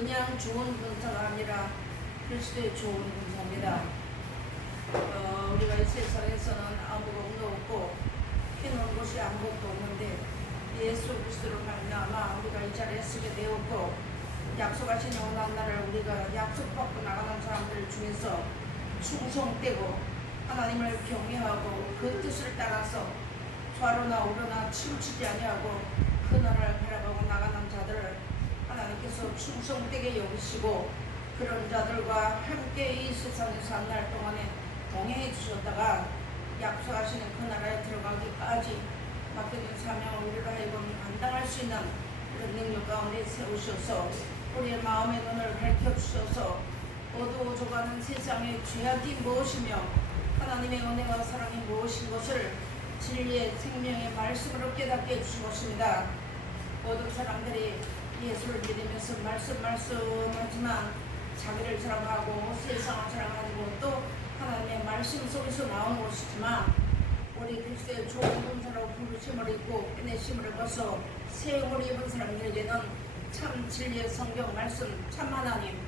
그냥 좋은 군사가 아니라 그리스도의 좋은 군사입니다. 우리가 이 세상에서는 아무것도 없고 해놓은 곳이 아무것도 없는데 예수 그리스도로 말미암아 우리가 이 자리에 서게 되었고, 약속하신 영원한 날을 우리가 약속받고 나가는 사람들 중에서 충성되고 하나님을 경외하고 그 뜻을 따라서 좌로나 우로나 치우치지 아니하고 그 나라를 바라보고 나가는 자들을 하나님께서 충성되게 여기시고, 그런 자들과 함께 이 세상에서 한 날 동안에 동행해 주셨다가 약속하시는 그 나라에 들어가기까지 맡겨진 사명을 우리로 하여금 감당할 수 있는 그런 능력 가운데 세우셔서 우리의 마음의 눈을 밝혀주셔서 어두워져가는 세상의 죄악이 무엇이며 하나님의 은혜와 사랑이 무엇인 것을 진리의 생명의 말씀으로 깨닫게 해주신 것입니다. 모든 사람들이 예수를 믿으면서 말씀하지만 자기를 사랑하고 세상을 사랑하는 것도 하나님의 말씀 속에서 나오는 것이지만, 우리 그리스도의 좋은 군사로 부르심을 입고 빼내심을 입어서 세움을 입은 사람들에게는 참 진리의 성경 말씀, 참 하나님,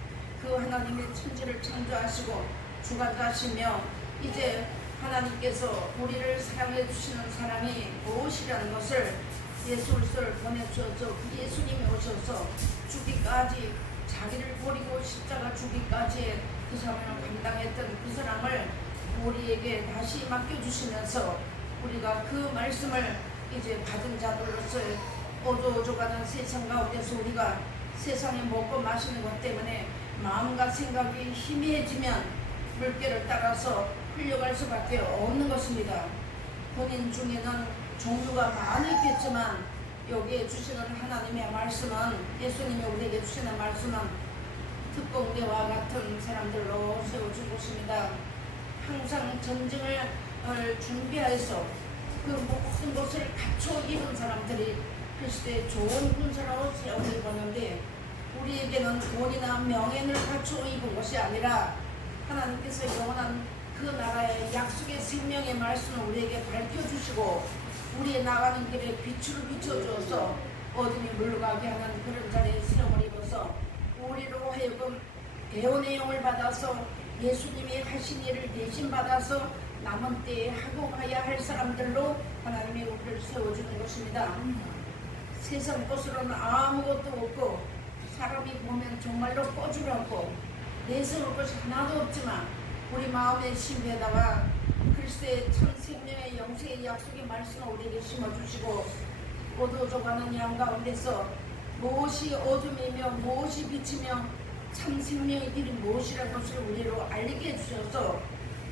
그 하나님의 천지를 창조하시고 주관자시며 이제 하나님께서 우리를 사랑해 주시는 사랑이 무엇이라는 것을 예수 그리스도를 보내주셔서 그 예수님이 오셔서 죽기까지, 자기를 버리고 십자가 죽기까지 그 사람을 감당했던 그 사랑을 우리에게 다시 맡겨주시면서 우리가 그 말씀을 이제 받은 자들로서 어두워져가는 세상 가운데서 우리가 세상에 먹고 마시는 것 때문에 마음과 생각이 희미해지면 물결을 따라서 흘려갈 수밖에 없는 것입니다. 본인 중에는 종류가 많이 있겠지만 여기에 주시는 하나님의 말씀은, 예수님이 우리에게 주시는 말씀은 특공대와 같은 사람들로 세워줄 것입니다. 항상 전쟁을 준비해서 그 모든 것을 갖춰 입은 사람들이 그리스도의 좋은 군사로 세워 입었는데, 우리에게는 돈이나 명예를 갖춰 입은 것이 아니라 하나님께서 영원한 그 나라의 약속의 생명의 말씀을 우리에게 밝혀주시고 우리의 나가는 길에 빛으로 비춰주어서 어둠이 물러가게 하는 그런 자리에 세움을 입어서 우리로 하여금 대원의 영을 받아서 예수님이 하신 일을 대신 받아서 남은 때에 하고 가야 할 사람들로 하나님이 우리를 세워주는 것입니다. 세상 것으로는 아무것도 없고 사람이 보면 정말로 꺼주려고 내세울 것이 하나도 없지만 우리 마음의 심에다가 그리스도의 참 생명의 영생의 약속의 말씀을 우리에게 심어주시고, 어두워져가는 양 가운데서 무엇이 어둠이며 무엇이 빛이며 참 생명의 길이 무엇이라는 것을 우리로 알리게 해주셔서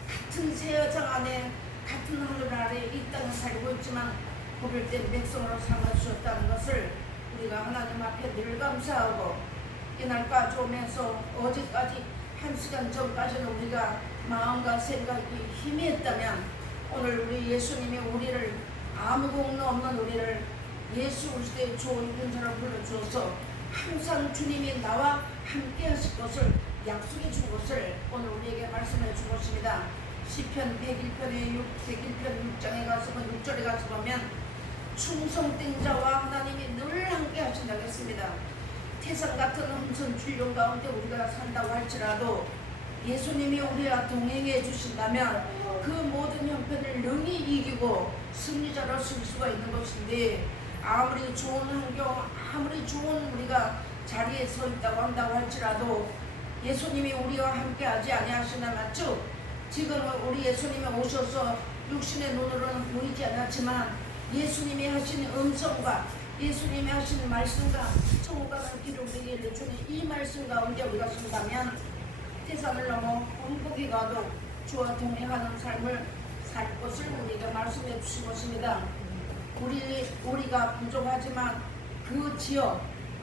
같은 새 여정 안에 같은 하늘 아래 이 땅에 살고 있지만 구별된 백성으로 삼아주셨다는 것을 우리가 하나님 앞에 늘 감사하고, 이날까지 오면서 어제까지 1시간 전까지는 우리가 마음과 생각이 희미했다면 오늘 우리 예수님이 우리를, 아무 공로 없는 우리를 예수 그리스도의 좋은 군사로 불러주어서 항상 주님이 나와 함께 하실 것을 약속해 준 것을 오늘 우리에게 말씀해 준 것입니다. 시편 101편의 101편 6장에 가서 6절에 가서 보면 충성된 자와 하나님이 늘 함께 하신다고 했습니다. 태산 같은 험선 출령 가운데 우리가 산다고 할지라도 예수님이 우리와 동행해 주신다면 그 모든 형편을 능히 이기고 승리자로 쓸 수가 있는 것인데, 아무리 좋은 환경, 아무리 좋은 우리가 자리에 서 있다고 한다고 할지라도 예수님이 우리와 함께 하지 아니하시나 맞죠? 지금은 우리 예수님이 오셔서 육신의 눈으로는 보이지 않았지만 예수님이 하신 음성과 예수님이 하신 말씀과 천국 가는 길을 우리에게 알려주는 이 말씀 가운데 우리가 쓴다면 태산을 넘어 홍복이 가도 주와 동행하는 삶을 살 것을 우리에게 말씀해 주신 것입니다. 우리가 부족하지만 그 지역,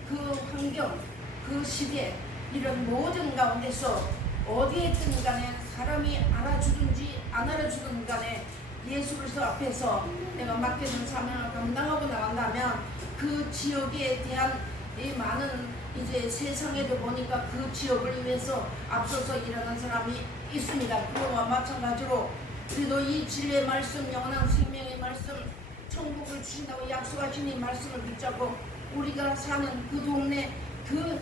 그 환경, 그 시대, 이런 모든 가운데서 어디에 있든 간에 사람이 알아주든지 안 알아주든 간에 예수 그리스도 앞에서 내가 맡겨진 사명을 감당하고 나간다면 그 지역에 대한 이 많은 이제 세상에도 보니까 그 지역을 위해서 앞서서 일하는 사람이 있습니다. 그와 마찬가지로 우리도 이 진리의 말씀, 영원한 생명의 말씀, 천국을 주신다고 약속하신 이 말씀을 붙잡고 우리가 사는 그 동네, 그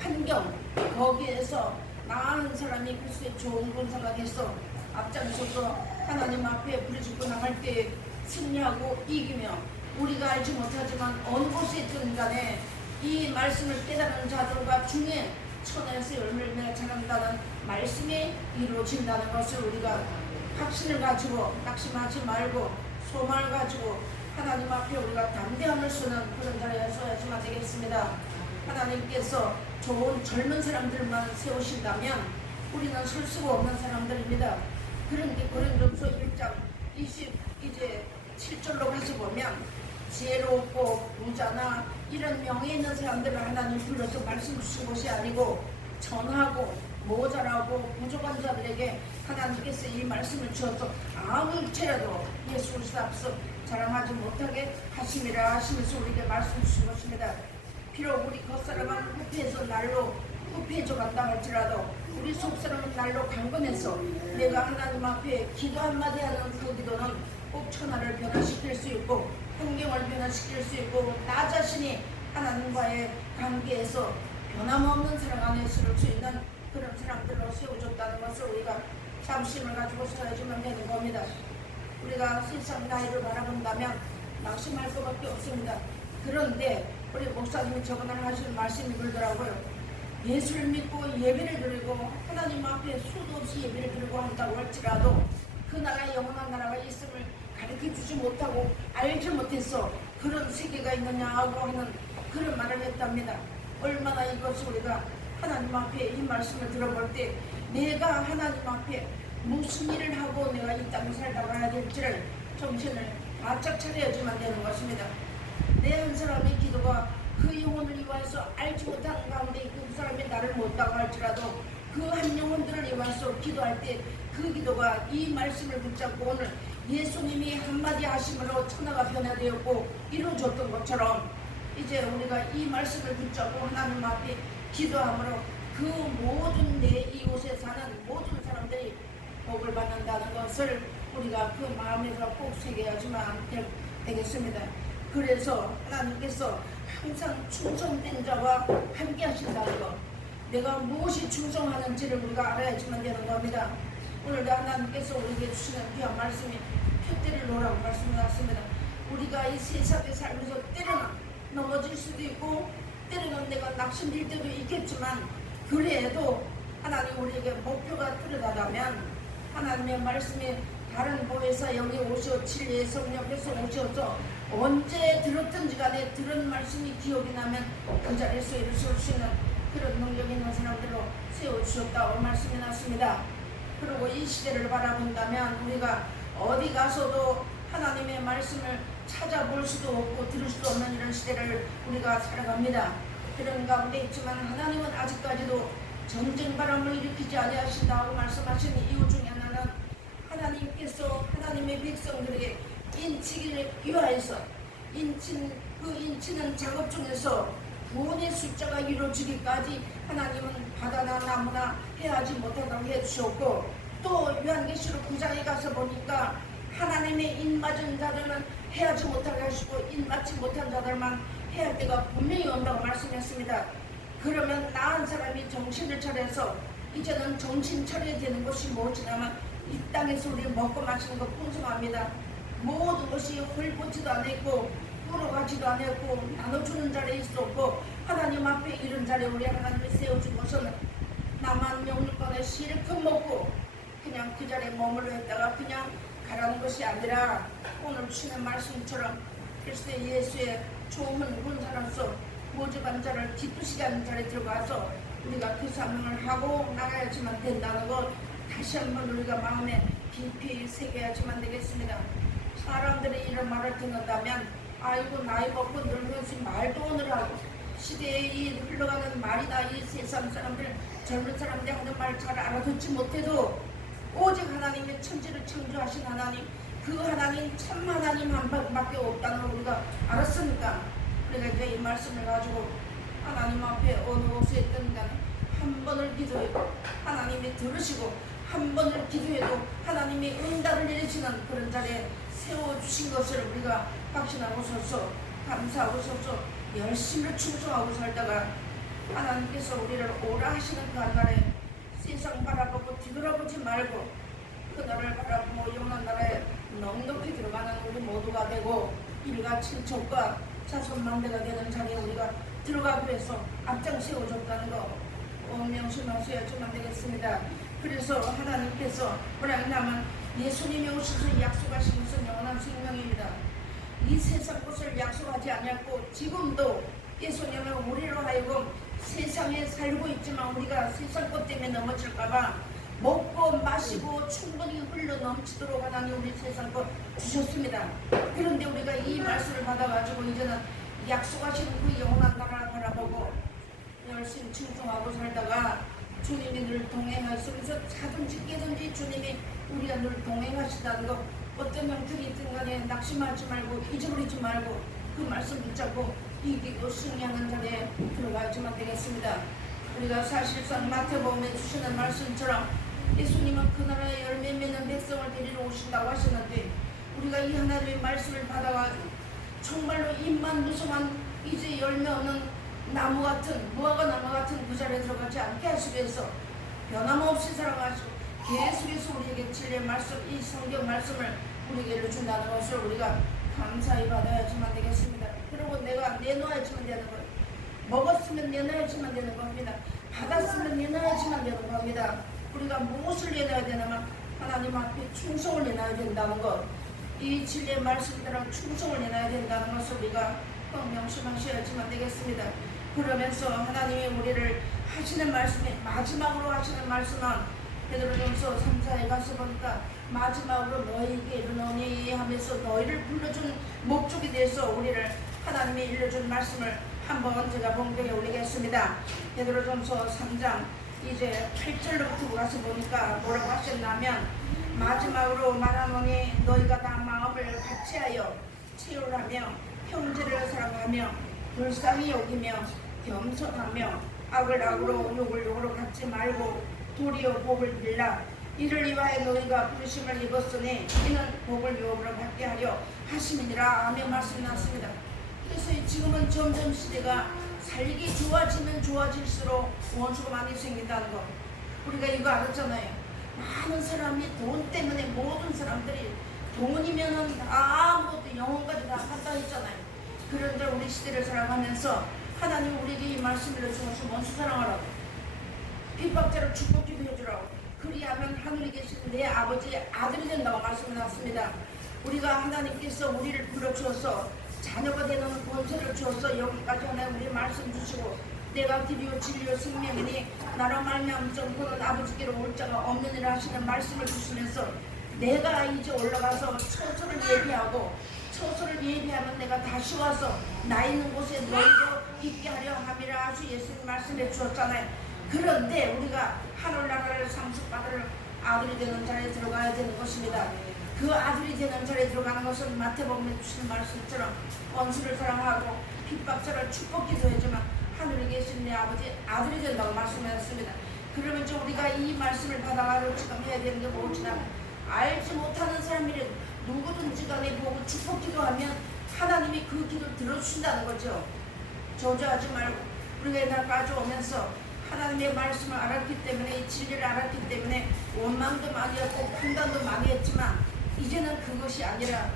환경 거기에서 나은 사람이 그리스도의 좋은 군사가 돼서 앞장서서 하나님 앞에 부르짖고 나갈 때 승리하고 이기며 우리가 알지 못하지만 어느 곳에 있든 간에 이 말씀을 깨달은 자들과 중에 천에서 열매를 맺어 자란다는 말씀이 이루어진다는 것을 우리가 확신을 가지고 낙심하지 말고 소망을 가지고 하나님 앞에 우리가 담대함을 쓰는 그런 자리에 서야지만 되겠습니다. 하나님께서 좋은 젊은 사람들만 세우신다면 우리는 설 수가 없는 사람들입니다. 그런데 고린도전서 1장 27절로 가서 보면 지혜롭고 부자나 이런 명예 있는 사람들을 하나님 불러서 말씀 주신 것이 아니고 전하고 모자라고 부족한 자들에게 하나님께서 이 말씀을 주어서 아무 일체라도 예수 그리스도 앞서 자랑하지 못하게 하심이라 하시면서 우리에게 말씀 주신 것입니다. 비록 우리 겉사람은 후패해서 날로 후패해져 간다 할지라도 우리 속사람은 날로 강건해서 내가 하나님 앞에 기도 한마디 하는 그 기도는 꼭 천하를 변화시킬 수 있고 환경을 변화시킬 수 있고 나 자신이 하나님과의 관계에서 변함없는 사랑 안에 있을 수 있는 그런 사람들로 세워졌다는 것을 우리가 잠심을 가지고 서야지만 되는 겁니다. 우리가 세상 나이를 바라본다면 낙심할 수밖에 없습니다. 그런데 우리 목사님이 저번에 하시는 말씀이 그러더라고요. 예수를 믿고 예배를 드리고 하나님 앞에 수도 없이 예배를 드리고 한다고 할지라도 그 나라의 영원한 나라가 있음을 가르쳐주지 못하고 알지 못해서 그런 세계가 있느냐고 하는 그런 말을 했답니다. 얼마나 이것을 우리가 하나님 앞에 이 말씀을 들어볼 때 내가 하나님 앞에 무슨 일을 하고 내가 이 땅에 살다 가야 될지를 정신을 바짝 차려야지만 되는 것입니다. 내 한 사람의 기도가 그 영혼을 위하여서 알지 못하는 가운데 그 사람이 나를 못다고 할지라도 그 한 영혼들을 위하여서 기도할 때 그 기도가 이 말씀을 붙잡고 오늘 예수님이 한마디 하심으로 천하가 변화되었고 이루어졌던 것처럼 이제 우리가 이 말씀을 붙잡고 하나님 앞에 기도함으로 그 모든 내 이웃에 사는 모든 사람들이 복을 받는다는 것을 우리가 그 마음에서 꼭 새겨야지만 되겠습니다. 그래서 하나님께서 항상 충성된 자와 함께 하신다는 것, 내가 무엇이 충성하는지를 우리가 알아야지만 되는 겁니다. 오늘도 하나님께서 우리에게 주시는 귀한 말씀이 표대를 놓으라고 말씀하셨습니다. 우리가 이 세상에 살면서 때로는 넘어질 수도 있고 때로는 내가 낙심될 때도 있겠지만 그래도 하나님 우리에게 목표가 뚜렷하다면 하나님의 말씀이 다른 보혜사 여기 오셔 진리의 성령께서 오셔서 언제 들었든지 간에 들은 말씀이 기억이 나면 그 자리에서 이루실 수 있는 그런 능력 있는 사람들로 세워주셨다고 말씀이 났습니다. 그리고 이 시대를 바라본다면 우리가 어디 가서도 하나님의 말씀을 찾아볼 수도 없고 들을 수도 없는 이런 시대를 우리가 살아갑니다. 그런 가운데 있지만 하나님은 아직까지도 전쟁 바람을 일으키지 아니하신다고 말씀하신 이유 중에 하나는 하나님께서 하나님의 백성들에게 인치기를 위하여서 그 인치는 작업 중에서 구원의 숫자가 이루어지기까지 하나님은 바다나 나무나 해하지 못하다고 해주셨고 또 요한계시록 9장에 가서 보니까 하나님의 인맞은 자들은 해하지 못하게 하시고 인맞지 못한 자들만 해할 때가 분명히 온다고 말씀했습니다. 그러면 나은 사람이 정신을 차려서 이제는 정신 차려야 되는 것이 무엇이냐면 이 땅에서 우리 먹고 마시는 것 풍성합니다. 모든 것이 홀보지도 않았고 물어가지도 않았고 나눠주는 자리에 있었고 하나님 앞에 이런 자리에 우리 하나님이 세워준 것은 나만 영육간에 실컷 먹고 그냥 그 자리에 머물러 있다가 그냥 가라는 것이 아니라 오늘 주시는 말씀처럼 그리스도 예수의 좋은 군사로서 모집한 자를 기쁘시게 하는 자리에 들어가서 우리가 그 사명을 하고 나가야지만 된다는 것 다시 한번 우리가 마음에 깊이 새겨야지만 되겠습니다. 사람들이 이런 말을 듣는다면 아이고 나이 먹고 늙으면서 말도 오늘 하고 시대에 이 흘러가는 말이나 이 세상 사람들 젊은 사람들이 하는 말 잘 알아듣지 못해도 오직 하나님의 천지를 창조하신 하나님 그 하나님 참 하나님 한 밖에 없다는 걸 우리가 알았으니까 우리가 이제 이 말씀을 가지고 하나님 앞에 어느 곳에 있든 간에 한 번을 기도해도 하나님이 들으시고 한 번을 기도해도 하나님이 응답을 내리시는 그런 자리에 세워주신 것을 우리가 확신하고서서 감사하고서서 열심히 충성하고 살다가 하나님께서 우리를 오라 하시는 그 한날에 세상 바라보고 뒤돌아보지 말고 그날을 바라보고 영원한 나라에 넉넉히 들어가는 우리 모두가 되고 일가 친척과 자손만대가 되는 자리에 우리가 들어가기 위해서 앞장 세워줬다는 거 명심하셔야지만 되겠습니다. 그래서 하나님께서 뭐라고 하면 예수님이 오셔서 약속하신 것은 영원한 생명입니다. 이 세상 것을 약속하지 않았고 지금도 예수님은 우리로 하여금 세상에 살고 있지만 우리가 세상 것 때문에 넘어질까봐 먹고 마시고 충분히 흘러 넘치도록 하나님 우리 세상 것 주셨습니다. 그런데 우리가 이 말씀을 받아가지고 이제는 약속하시는 그 영원한 나라를 바라보고 열심히 충성하고 살다가 주님이 늘 동행하시면서 차든지 깨든지 주님이 우리가 늘 동행하시다는 거 어떤 형편이 있든 간에 낙심하지 말고 잊어버리지 말고 그 말씀 붙잡고 이기고 승리하는 자리에 들어가야지만 되겠습니다. 우리가 사실상 마태복음에 주시는 말씀처럼 예수님은 그 나라의 열매 맺는 백성을 데리러 오신다고 하셨는데 우리가 이 하나님의 말씀을 받아가지고 정말로 입만 무성한 이제 열매 없는 나무 같은 무화과 나무 같은 그 자리에 들어가지 않게 하시기 위해서 변함없이 사랑하시고 계속해서 우리에게 진리의 말씀 이 성경 말씀을 우리에게 준다는 것을 우리가 감사히 받아야지만 되겠습니다. 그리고 내가 내놓아야지만 되는 거예요. 먹었으면 내놔야지만 되는 겁니다. 받았으면 내놔야지만 되는 겁니다. 우리가 무엇을 내놔야 되냐면 하나님 앞에 충성을 내놔야 된다는 것, 이 진리의 말씀대로 충성을 내놔야 된다는 것을 우리가 꼭 명심하셔야지만 되겠습니다. 그러면서 하나님이 우리를 하시는 말씀이 마지막으로 하시는 말씀은 베드로전서 3장에 가서 보니까 마지막으로 너희에게 이르노니 하면서 너희를 불러준 목적에 대해서 우리를 하나님이 일러준 말씀을 한번 제가 봉독해 올리겠습니다. 베드로전서 3장 이제 8절로부터 가서 보니까 뭐라고 하셨냐면 마지막으로 말하노니 너희가 다 마음을 같이하여 채우라며 형제를 사랑하며 불쌍히 여기며 겸손하며 악을 악으로 욕을 욕으로 갚지 말고 도리어 복을 빌라. 이를 위하여 너희가 부르심을 입었으니 이는 복을 유업으로 받게 하려 하심이니라. 아멘 말씀이 났습니다. 그래서 지금은 점점 시대가 살기 좋아지면 좋아질수록 원수가 많이 생긴다는 거 우리가 이거 알았잖아요. 많은 사람이 돈 때문에 모든 사람들이 돈이면은 아무것도 영혼까지 다 한다 했잖아요. 그런데 우리 시대를 살아가면서 하나님 우리에게 이 말씀을 주셔서 원수 사랑하라고 핍박자를 축복기도 해주라고 그리하면 하늘에 계신 내 아버지의 아들이 된다고 말씀이 났습니다. 우리가 하나님께서 우리를 불러주어서 자녀가 되는 권세를 주어서 여기까지 하나님 우리 말씀 주시고 내가 길이요 진리요 생명이니 나로 말미암아 그는 아버지께로 올 자가 없느니라 하시는 말씀을 주시면서 내가 이제 올라가서 처소를 예비하고 처소를 예비하면 내가 다시 와서 나 있는 곳에 너희도 있게 하려 함이라 하시 예수님 말씀해 주었잖아요. 그런데 우리가 하늘나라를 상속받을 아들이 되는 자리에 들어가야 되는 것입니다. 그 아들이 되는 자리에 들어가는 것은 마태복음에 주신 말씀처럼 원수를 사랑하고 핍박자를 축복기도 하지만 하늘에 계신 내 아버지 아들이 된다고 말씀하셨습니다. 그러면 좀 우리가 이 말씀을 받아가지고 지금 해야 되는 게 무엇이냐 알지 못하는 사람이 누구든지 간에 보고 축복기도 하면 하나님이 그 기도를 들어주신다는 거죠. 저주하지 말고 우리가 옛날까지 오면서 하나님의 말씀을 알았기 때문에 이 진리를 알았기 때문에 원망도 많이 했고 판단도 많이 했지만 이제는 그것이 아니라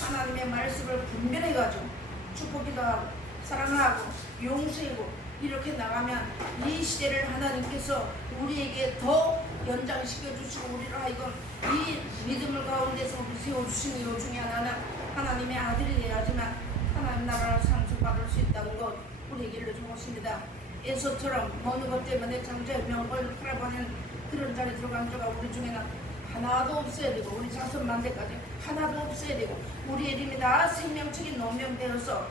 하나님의 말씀을 분별해가지고 축복기도 하고 사랑하고 용서하고 이렇게 나가면 이 시대를 하나님께서 우리에게 더 연장시켜 주시고 우리로 하여금 이 믿음을 가운데서 우리 세워주신 이유 중에 하나는 하나님의 아들이 되어야지만 하나님 나라를 상속받을 수 있다는 것 우리에게 일러준 것입니다. 에서처럼 먹는 것 때문에 장자의 명분을 팔아버리는 그런 자리에 들어간 자가 우리 중에는 하나도 없어야 되고 우리 자손만대까지 하나도 없어야 되고 우리 이름이 다 생명책이 논명되어서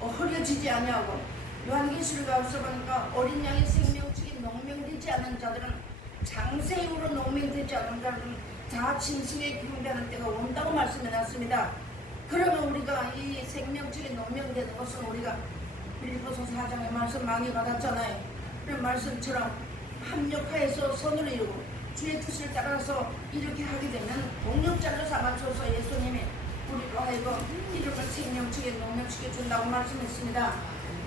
흐려지지 아니하고 요한계시록에 가서 보니까 어린 양의 생명책이 농명되지 않은 자들은 장세 이후로 농명되지 않은 자들은 다 짐승에 경배하는 때가 온다고 말씀해놨습니다. 그러면 우리가 이 생명책이 농명되는 것은 우리가 빌립보서 4장의 말씀 많이 받았잖아요. 그런 말씀처럼 합력하여서 선을 이루고 주의 뜻을 따라서 이렇게 하게 되면 동력자를 삼아줘서 예수님이 우리로 하여금 이름을 생명책에 농명시켜 준다고 말씀했습니다.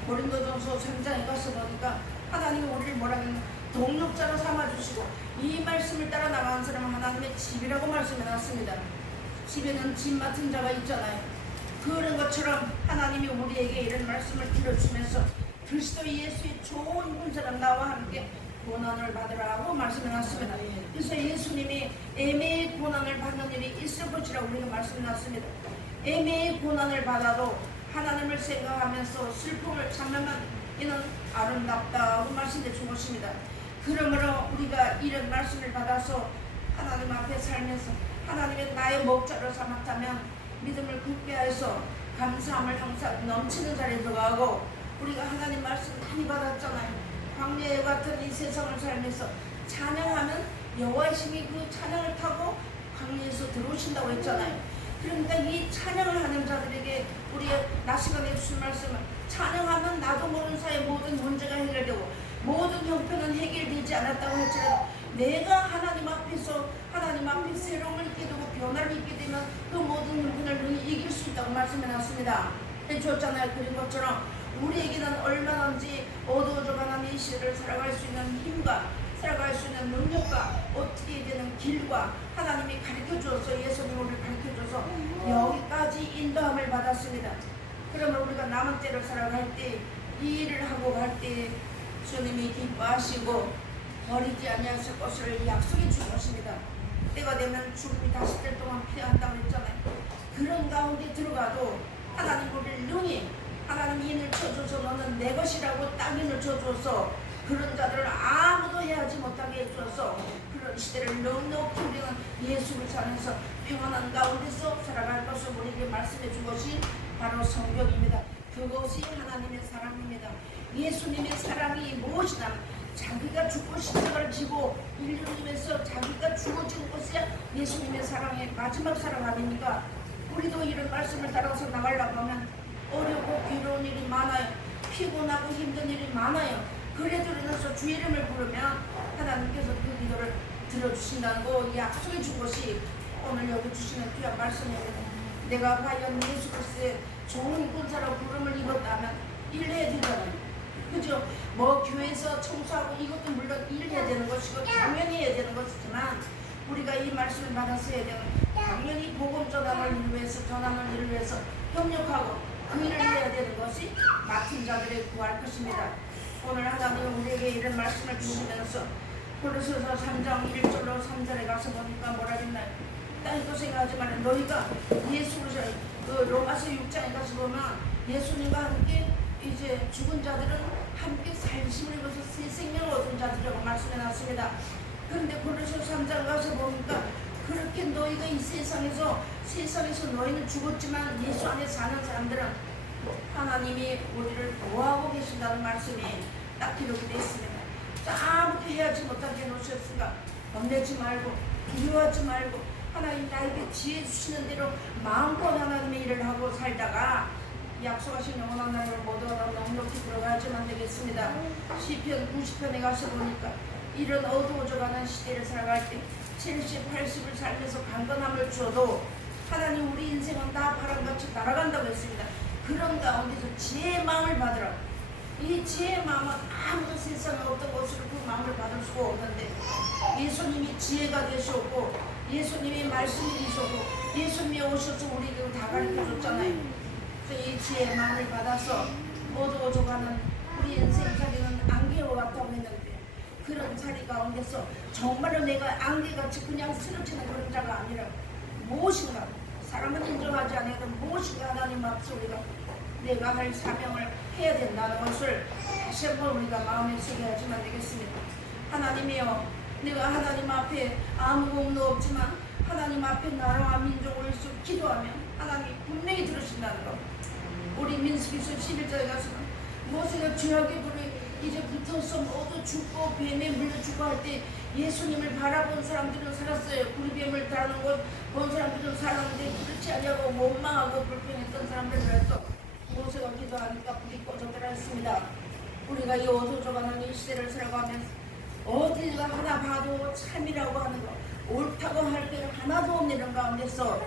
고린도전서 3장에 가서 보니까 하나님이 우리를 뭐라면 동력자로 삼아주시고 이 말씀을 따라 나가는 사람은 하나님의 집이라고 말씀해놨습니다. 집에는 집 맡은 자가 있잖아요. 그런 것처럼 하나님이 우리에게 이런 말씀을 들려주면서 그리스도 예수의 좋은 군사람 나와 함께 고난을 받으라고 말씀해놨습니다. 그래서 예수님이 애매의 고난을 받는 일이 있을 것이라고 우리가 말씀해놨습니다. 애매의 고난을 받아도 하나님을 생각하면서 슬픔을 참으면 이는 아름답다고 말씀해 준 것입니다. 그러므로 우리가 이런 말씀을 받아서 하나님 앞에 살면서 하나님의 나의 목자로 삼았다면 믿음을 굳게 해서 감사함을 항상 넘치는 자리에 들어가고 우리가 하나님 말씀 많이 받았잖아요. 광야에 같은 이 세상을 살면서 찬양하면 여호와의 신이 그 찬양을 타고 광야에서 들어오신다고 했잖아요. 그러니까 이 찬양을 하는 자들에게 우리의 낮 시간에 주신 말씀은 찬양하면 나도 모르는 사이에 모든 문제가 해결되고 모든 형편은 해결되지 않았다고 할지라도 내가 하나님 앞에서 하나님 앞에 새로움을 있게 되고 변화를 있게 되면 그 모든 형편을 능히 이길 수 있다고 말씀해놨습니다. 해줬잖아요. 그런 것처럼 우리에게는 얼마든지 어두워져가는 이 시대를 살아갈 수 있는 힘과 살아갈 수 있는 능력과 어떻게 되는 길과 하나님이 가르쳐줘서 예수님이 우리를 가르쳐줘서 여기까지 인도함을 받았습니다. 그러면 우리가 남은 때를 살아갈 때 이 일을 하고 갈 때 주님이 기뻐하시고 버리지 아니하실 것을 약속해 준 것입니다. 때가 되면 죽음이 다시 될 동안 피한다고 했잖아요. 그런 가운데 들어가도 하나님 우리를 능히 하나님 인을 쳐줘서 너는 내 것이라고 딱 인을 쳐줘서 그런 자들을 아무도 해하지 못하게 해줘서 그런 시대를 넉넉히 우리는 예수를 전해서 평안한 가운데서 살아갈 것을 우리에게 말씀해 준 것이 바로 성경입니다. 그것이 하나님의 사랑입니다. 예수님의 사랑이 무엇이냐? 자기가 죽고 십자가를 지고 인류를 위해서 자기가 죽어진 것이 예수님의 사랑의 마지막 사랑 아닙니까? 우리도 이런 말씀을 따라서 나가려고 하면 어렵고 괴로운 일이 많아요. 피곤하고 힘든 일이 많아요. 그래도 일어나서 주의 이름을 부르면 하나님께서 그 기도를 들어주신다는 거 약속해 준 것이 오늘 여기 주시는 귀한 말씀입니다. 내가 과연 예수 그리스도의 좋은 군사로 부름을 입었다면 일해야 되잖아요. 그죠? 뭐 교회에서 청소하고 이것도 물론 일해야 되는 것이고 당연히 해야 되는 것이지만 우리가 이 말씀을 받아서 해야 되는 당연히 복음 전하는 일을 위해서 전하는 일을 위해서 협력하고 그 일을 해야 되는 것이 맡은 자들의 구할 것입니다. 오늘 하나님 우리에게 이런 말씀을 주시면서 고린도서 3장 1절로 3절에 가서 보니까 뭐라 했나요? 딴거 생각하지 말라. 너희가 예수 그 로마서 6장에 가서 보면 예수님과 함께 이제 죽은 자들은 함께 살심을 입어서 새 생명을 얻은 자들이라고 말씀해놨습니다. 그런데 고린도서 3장 가서 보니까 그렇게 너희가 이 세상에서 너희는 죽었지만 예수 안에 사는 사람들은 하나님이 우리를 보호하고 계신다는 말씀이 딱 기록이 되어 있습니다. 아무것도 해야지 못하게 해놓으셨으니까 겁내지 말고 두려워하지 말고 하나님 나에게 지혜 주시는 대로 마음껏 하나님의 일을 하고 살다가 약속하신 영원한 나라를 모두 넉넉히 들어가야지만 되겠습니다. 시편 90편에 가서 보니까 이런 어두워져가는 시대를 살아갈 때 70, 80을 살면서 강건함을 주어도 하나님 우리 인생은 다 바람같이 날아간다고 했습니다. 그런 가운데서 지혜의 마음을 받으라. 이 지혜의 마음은 아무도 세상에 어떤 것으로 그 마음을 받을 수가 없는데 예수님이 지혜가 되셨고 예수님이 말씀이 되셨고 예수님이 오셔서 우리에게 다 가르쳐줬잖아요. 그래서 이 지혜의 마음을 받아서 어두워져가는 우리 인생 자리는 안개와 같다고 했는데 그런 자리 가운데서 정말로 내가 안개같이 그냥 쓰러지는 그런 자가 아니라 무엇인가 사람은 인정하지 않아도 무엇인가 하나님 앞에서 우리가 내가 할 사명을 해야 된다는 것을 다시 한번 우리가 마음에 새겨야지만 되겠습니다. 하나님이여 내가 하나님 앞에 아무 공도 없지만 하나님 앞에 나라와 민족을 위해서 기도하면 하나님 분명히 들으신다는 것. 우리 민수기서 11절에 가서는 모세가 죄악의 불에 이제 붙어서 모두 죽고 뱀에 물려 죽고 할 때 예수님을 바라본 사람들은 살았어요. 구리뱀을 따르는 것 본 사람들은 살았는데 그렇지 않냐고 원망하고 불평했던 사람들을 해서 모세가 기도하니까 불이 꺼졌더라 했습니다. 우리가 이 어두워져가는 이 시대를 살아가면서 어디가 하나 봐도 참이라고 하는 거 옳다고 할 게 하나도 없는 이런 가운데서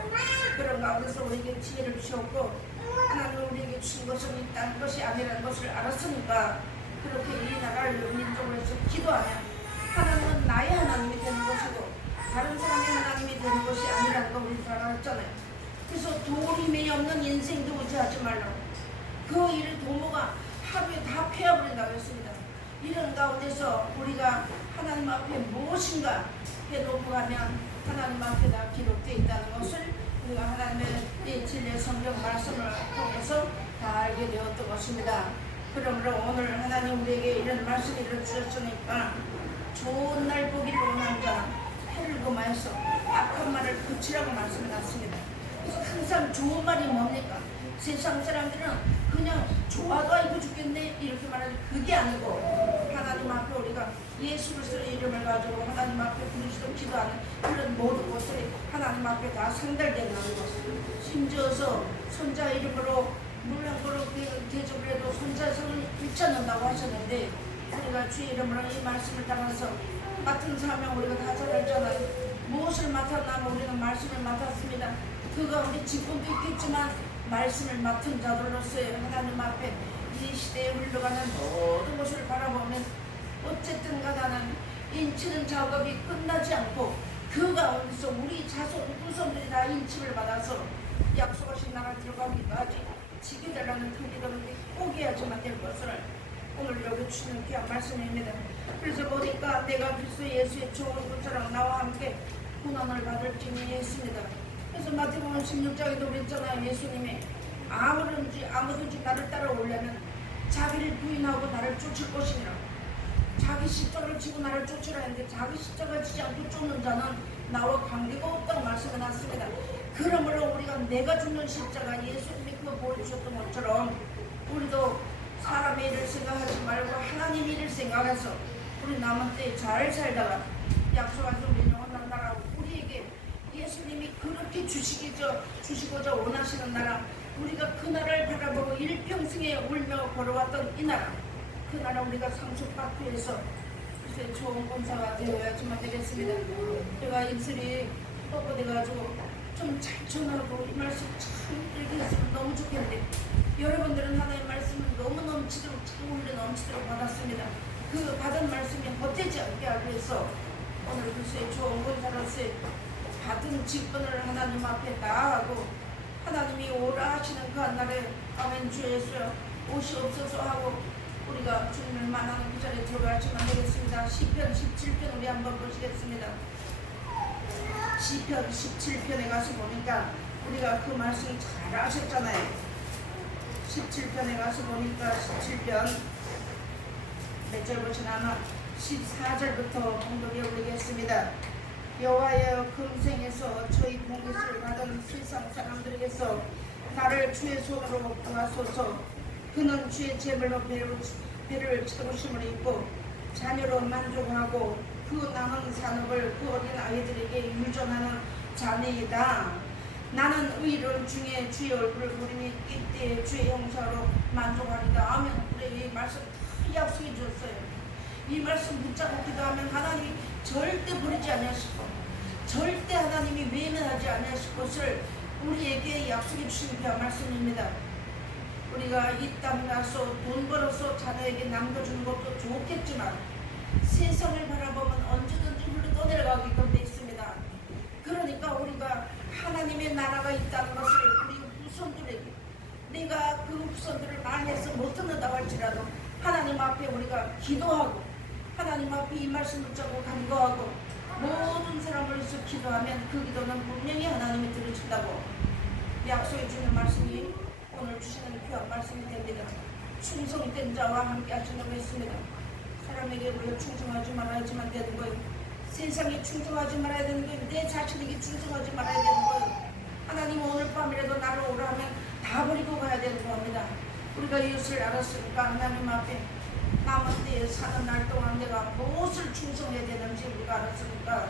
그런 가운데서 우리에게 지혜를 주셨고 하나님 우리에게 주신 것은 딴 것이 아니라는 것을 알았으니까 그렇게 이 나라를 민족을 위해서 기도하면 하나님은 나의 하나님이 되는 것이고 다른 사람의 하나님이 되는 것이 아니라는 걸 우리 잘 알았잖아요. 그래서 도림이 없는 인생도 의지하지 말라고. 그 일을 도모가 하루에 다 패워버린다고 했습니다. 이런 가운데서 우리가 하나님 앞에 무엇인가 해놓고 가면 하나님 앞에 다 기록되어 있다는 것을 우리가 하나님의 이 진리의 성경 말씀을 통해서 다 알게 되었던 것입니다. 그러므로 오늘 하나님 우리에게 이런 말씀을 주셨으니까 좋은 날 보기를 원하는 자는 해를 금하여서 악한 말을 그치라고 말씀을 놨습니다. 그래서 항상 좋은 말이 뭡니까? 세상 사람들은 그냥 좋아도 알고 죽겠네 이렇게 말하지 그게 아니고 하나님 앞에 우리가 예수 그리스도의 이름을 가지고 하나님 앞에 부르시고 기도하는 그런 모든 것들이 하나님 앞에 다 상달되는 것. 심지어서 손자 이름으로 물론 그렇게 대접을 해도 손자 성을 잃지 않는다고 하셨는데 우리가 주의 이름으로 이 말씀을 따라서 맡은 사명 우리가 다 잘 알잖아요. 무엇을 맡았나면 우리는 말씀을 맡았습니다. 그 가운데 직분도 있겠지만 말씀을 맡은 자들로서의 하나님 앞에 이 시대에 흘러가는 모든 것을 바라보면 어쨌든 가나는 인치는 작업이 끝나지 않고 그 가운데서 우리 자손 후손들이 다 인침을 받아서 약속하신 나라를 들어가기까지 지켜달라는 그 기도를 포기하지만 될 것을 오늘 여기 주시는 귀한 말씀입니다. 그래서 보니까 내가 그리스도 예수의 좋은 것처럼 나와 함께 고난을 받을 증인했습니다. 그래서 마태복음 16장에도 그랬잖아요. 예수님이 아무든지 나를 따라오려면 자기를 부인하고 나를 쫓을 것이니라. 자기 십자가를 지고 나를 쫓으라 했는데 자기 십자가를 지지 않고 쫓는 자는 나와 관계가 없다고 말씀해 놨습니다. 그러므로 우리가 내가 죽는 십자가 예수님이 그거 보여주셨던 것처럼 우리도 사람의 일을 생각하지 말고 하나님 일을 생각해서 우리 남은 때에 잘 살다가 약속하신 우리 영원한 나라 우리에게 예수님이 그렇게 주시고자 원하시는 나라 우리가 그 나라를 바라보고 일평생에 울며 걸어왔던 이 나라 그 나라 우리가 상속받기 위해서 이제 좋은 공사가 되어야지만 되겠습니다. 제가 입술이 뻣뻣해가지고 좀 잘 전하고 이 말씀 참 이렇게 했으면 너무 좋겠는데 여러분들은 하나의 말씀을 너무 넘치도록 참 울려 넘치도록 받았습니다. 그 받은 말씀이 헛되지 않게 하기 위해서 오늘 글쎄 좋은 공사로서의 받은 직분을 하나님 앞에 다하고 하나님이 오라 하시는 그 한날에 아멘 주 예수여 오시옵소서 하고 우리가 주님을 만나는 그 자리에 들어가야지만 되겠습니다. 시편 17편 우리 한번 보시겠습니다. 시편 17편에 가서 보니까 우리가 그 말씀 잘 아셨잖아요. 17편에 가서 보니까 17편 몇 절 보시나마 14절부터 공독해 올리겠습니다. 여호와여 금생에서 저희 공깃을 받은 세상 사람들에게서 나를 주의 손으로 구하소서. 그는 주의 제물로 배를 채우심을 입고 자녀로 만족하고 그 남은 산업을 그 어린 아이들에게 유전하는 자네이다. 나는 의를 중에 주의 얼굴을 보리니 이때 주의 형사로 만족하리다. 아멘. 우리 이 말씀 다 약속해 주셨어요. 이 말씀 붙잡고 기도하면 하나님이 절대 버리지 아니하시고 절대 하나님이 외면하지 아니하실 것을 우리에게 약속해 주신 그 말씀입니다. 우리가 이 땅 가서 돈 벌어서 자녀에게 남겨주는 것도 좋겠지만 세상을 바라보면 언제든지 물로 떠내려가게끔 되어 있습니다. 그러니까 우리가 하나님의 나라가 있다는 것을 우리 후손들에게 내가 그 후손들을 말해서 못 듣는다고 할지라도 하나님 앞에 우리가 기도하고 하나님 앞에 이 말씀 붙잡고 간구하고 모든 사람을 위해서 기도하면 그 기도는 분명히 하나님이 들으신다고 약속해 주는 말씀이 오늘 주시는 귀한 말씀이 됩니다. 충성된 자와 함께 하신다고 했습니다. 사람에게 우리가 충성하지 말아야지만 되는 거예요. 세상에 충성하지 말아야 되는 거예요. 내 자신에게 충성하지 말아야 되는 거예요. 하나님 오늘 밤이라도 나를 오라 하면 다 버리고 가야 되는 겁니다. 우리가 이것을 알았으니까 하나님 앞에 남은 때에 사는 날 동안 내가 무엇을 충성해야 되는지 우리가 알았으니까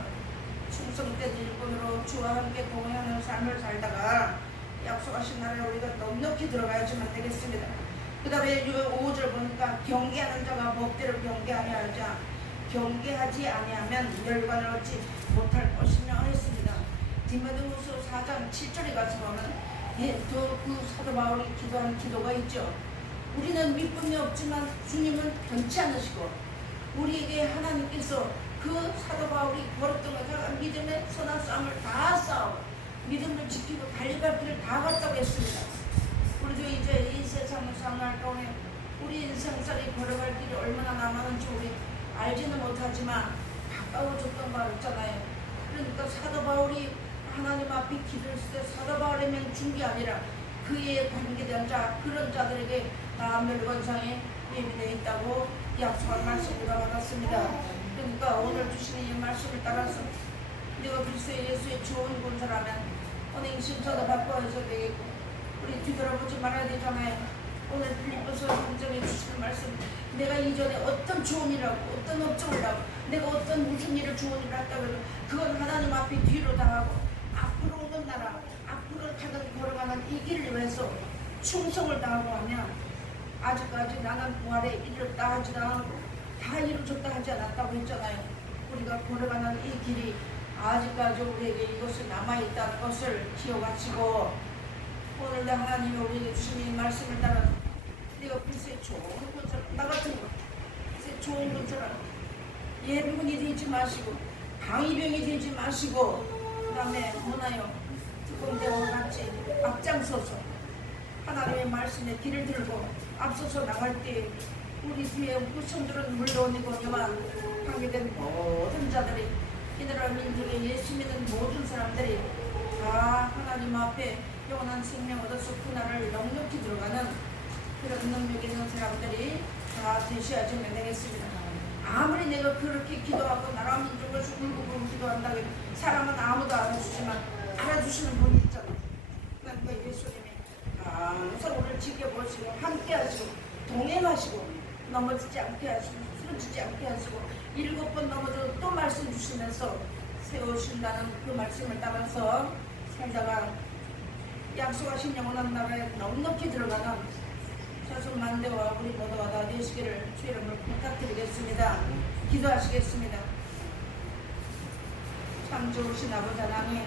충성된 일꾼으로 주와 함께 동행하는 삶을 살다가 약속하신 나라에 우리가 넉넉히 들어가야지만 되겠습니다. 그 다음에 5절 보니까 경계하는 자가 법대로 경계하여 하자. 경계하지 아니하면 열관을 얻지 못할 것이며 했습니다. 디모데후서 4장 7절에 가서 보면 그 사도 바울이 기도한 기도가 있죠. 우리는 밑분이 없지만 주님은 변치 않으시고 우리에게 하나님께서 그 사도 바울이 걸었던 것처럼 믿음의 선한 싸움을 다 싸우고 믿음을 지키고 달려갈 길을 다 갔다고 했습니다. 우리도 이제 이 세상을 살아갈 동안에 우리 인생살이 걸어갈 길이 얼마나 남았는지 우리 알지는 못하지만 가까워졌던 거 있잖아요. 그러니까 사도 바울이 하나님 앞에 기도했을 때 사도 바울의 맹중이 아니라 그에 관계된 자 그런 자들에게 다 멸관상에 예비되어 있다고 약속한 말씀을 받았습니다. 그러니까 오늘 주시는 이 말씀을 따라서 내가 그리스도 예수의 좋은 군사라면 오늘 심사도 바꿔야죠 되겠고 우리 뒤돌아보지 말아야 되잖아요. 오늘 빌립보서 3장에 주시는 말씀 내가 이전에 어떤 좋은 일을 하고 어떤 업적을 하고 내가 어떤 무슨 일을 좋은 일을 했다고 해도 그건 하나님 앞에 뒤로 당하고 앞으로 오는 나라 앞으로 걸어가는 이 길을 위해서 충성을 다하고 하면 아직까지 나는 부활에 이르렀다 하지 않고 다 이루어졌다 하지 않았다고 했잖아요. 우리가 걸어가는 이 길이 아직까지 우리에게 이것이 남아있다는 것을 기억하시고 오늘도 하나님이 우리에게 주신 이 말씀을 따라 내가 글쎄 좋은 것처럼 나 같은 거 글쎄 좋은 것처럼 예비군이 되지 마시고 방위병이 되지 마시고 그 다음에 뭐나요 특공대와 같이 앞장서서 하나님의 말씀에 길을 들고 앞서서 나갈 때 우리 뒤에 후손들은 물론이거니와 관계된 모든 자들이 이 나라 민족의 예수 믿는 모든 사람들이 다 하나님 앞에 영원한 생명 얻어서 그날을 넉넉히 들어가는 그런 능력 있는 사람들이 다 되셔야지면 되겠습니다. 아무리 내가 그렇게 기도하고 나라 민족을 울고 기도한다고 해도 사람은 아무도 알아주지만 알아주시는 분이 있잖아요. 그러니까 예수님이 항상 우리를 지켜보시고 함께 하시고 동행하시고 넘어지지 않게 하시고 쓰러지지 않게 하시고 7번 넘어져도 또 말씀 주시면서 세우신다는 그 말씀을 따라서 살다가 약속하신 영원한 나라에 넉넉히 들어가는 자손 만대와 우리 모두가 다 되시기를 주 이름으로 부탁드리겠습니다. 기도하시겠습니다. 참 좋으신 아버지 하나님